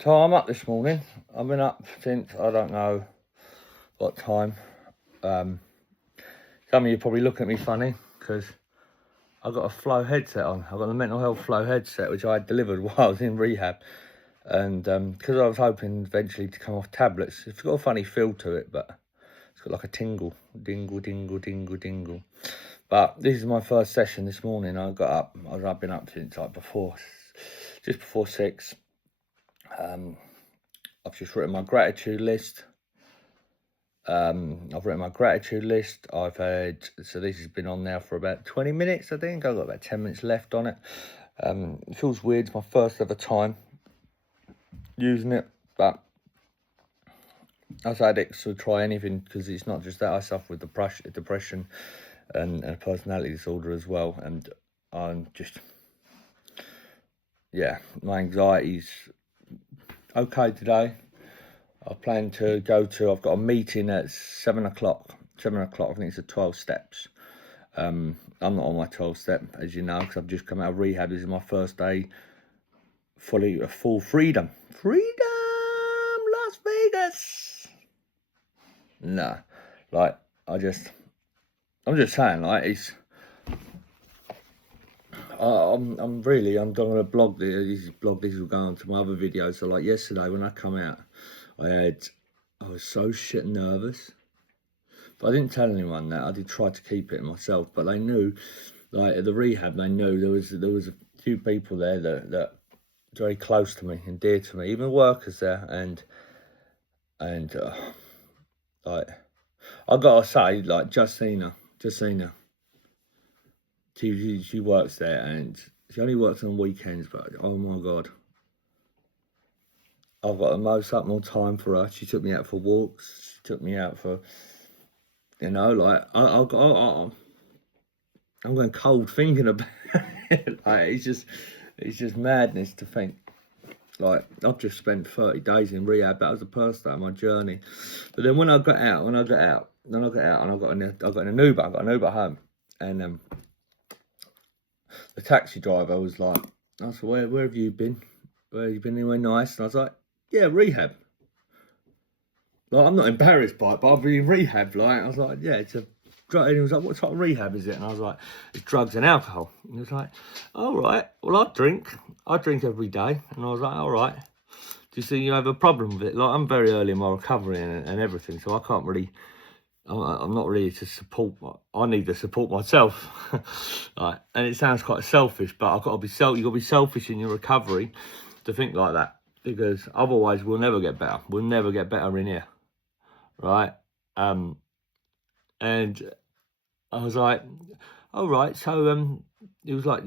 So I'm up this morning. I've been up since I don't know what time. Some of you probably look at me funny because I've got a Flow headset on. I've got the mental health Flow headset, which I had delivered while I was in rehab. And because I was hoping eventually to come off tablets, it's got a funny feel to it, but it's got like a tingle, dingle, dingle, dingle, dingle. But this is my first session this morning. I got up. I've been up since like just before 6. I've just written my gratitude list. I've written my gratitude list. So this has been on now for about 20 minutes, I think. I've got about 10 minutes left on it. It feels weird. It's my first ever time using it, but I've had it to try anything because it's not just that. I suffer with depression and a personality disorder as well. And I'm just, my anxiety's okay today. I plan to I've got a meeting at 7 o'clock. 7 o'clock, I think it's at 12 steps. I'm not on my 12 step, as you know, because I've just come out of rehab. This is my first day full freedom. Freedom, Las Vegas. No, like, I'm just saying, like, it's, I'm going to blog this will go on to my other videos. So like yesterday when I come out, I was so shit nervous, but I didn't tell anyone that. I did try to keep it myself, but they knew, like at the rehab, they knew there was a few people there that very close to me and dear to me, even workers there, and like I gotta say, like Justina, she works there and she only works on weekends, but oh my god, I've got the most up more time for her. She took me out for walks. She took me out for, you know, like I'm going cold thinking about it. Like, it's just madness to think. Like, I've just spent 30 days in rehab. That was the first day of my journey. But then when I got out, and I got in an Uber. I got an Uber home, and the taxi driver was like, I said, where have you been? Where have you been? Anywhere nice? And I was like, yeah, rehab. Like, I'm not embarrassed by it, but I've been in rehab. Like, I was like, yeah, it's a drug. And he was like, what type of rehab is it? And I was like, it's drugs and alcohol. And he was like, all right, well, I drink every day. And I was like, all right, do you think you have a problem with it? Like, I'm very early in my recovery and everything, so I can't really, I'm not really to support. I need to support myself. Like, and it sounds quite selfish, but you've got to be selfish in your recovery to think like that, because otherwise we'll never get better. We'll never get better in here, right? And I was like, all right. So it was like,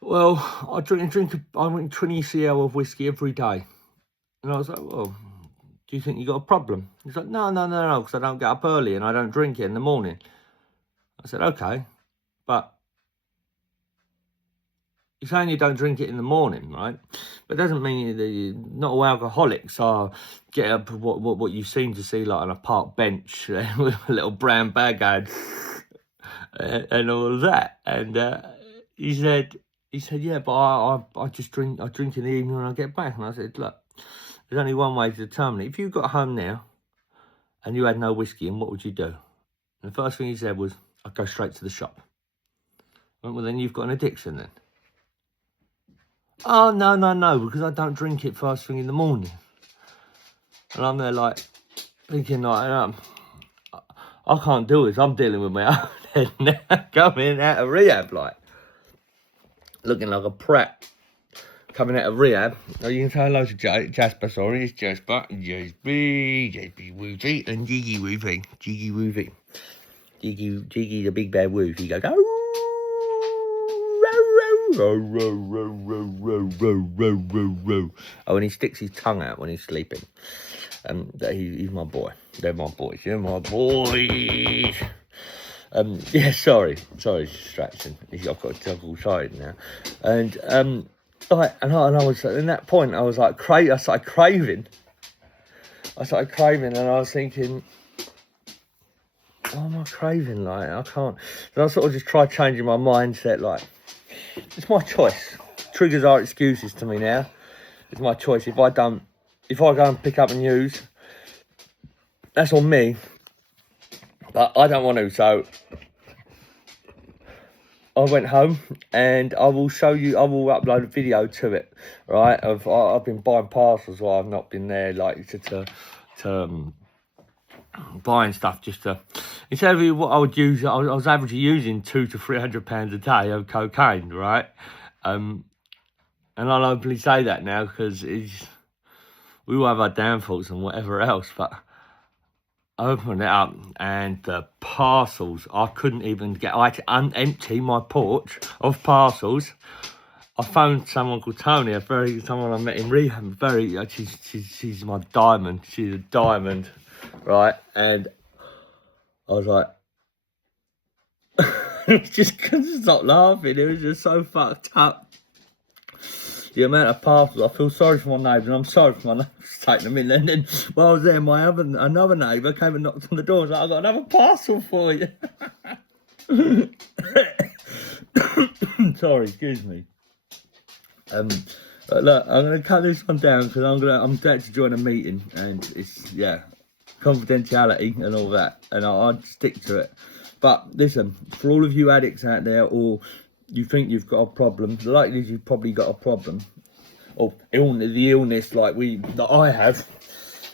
well, I drink 20 cl of whiskey every day. And I was like, well, do you think you got a problem? He's like, no, because I don't get up early and I don't drink it in the morning. I said, okay, but you're saying you don't drink it in the morning, right? But it doesn't mean that not all alcoholics are get up what you seem to see like on a park bench with a little brown bag ad and all of that. And he said, yeah, but I just drink in the evening when I get back. And I said, look, there's only one way to determine it. If you got home now and you had no whiskey, and what would you do? And the first thing he said was, I'd go straight to the shop. I went, well, then you've got an addiction then. Oh, no, because I don't drink it first thing in the morning. And I'm there like, thinking like, I can't do this. I'm dealing with my own head now, coming out of rehab, like, looking like a prat. Coming out of rehab. Oh, you can say hello to Jasper, sorry, it's Jasper, JB Woofy, and Jiggy Woofy. Jiggy the big bad wolf. He goes, oh, and he sticks his tongue out when he's sleeping. He's my boy. They're my boys. You're my boys. Yeah, sorry, distraction. I've got to toggle side now, and I was at that point. I was like, I started craving, and I was thinking, what am I craving? Like, I can't. And I sort of just tried changing my mindset. Like, it's my choice. Triggers are excuses to me now. It's my choice. If I go and pick up and use, that's on me. But I don't want to, so I went home and I will show you, I will upload a video to it, right? I've been buying parcels while I've not been there, like to buying stuff just to, instead of what I would use, I was averagely using £200 to £300 a day of cocaine, right? And I'll openly say that now because we all have our downfalls and whatever else, but I opened it up and the parcels, I couldn't even get, I had to empty my porch of parcels. I phoned someone called Tony, someone I met in Rehab, she's my diamond, she's a diamond, right? And I was like, I just couldn't stop laughing, it was just so fucked up. The amount of parcels, I feel sorry for my neighbours, and I'm sorry for my neighbours taking them in. And then while I was there, another neighbour came and knocked on the door and was like, I've got another parcel for you. Sorry, excuse me. But look, I'm going to cut this one down because I'm about to join a meeting, and it's, yeah, confidentiality and all that, and I'll stick to it. But listen, for all of you addicts out there, or you think you've got a problem, the likelihood is you've probably got a problem, or the illness like that I have,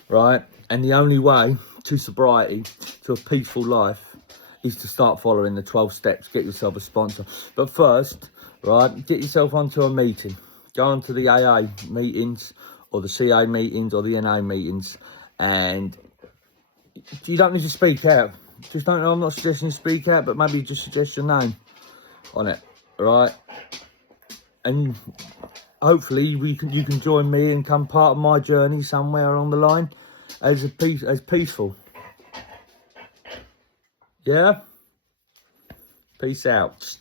right? And the only way to sobriety, to a peaceful life, is to start following the 12 steps. Get yourself a sponsor. But first, right, get yourself onto a meeting. Go onto the AA meetings, or the CA meetings, or the NA meetings, and you don't need to speak out. Just don't know, I'm not suggesting you speak out, but maybe just suggest your name on it, right? And hopefully you can join me and become part of my journey somewhere along the line as peaceful. Yeah? Peace out.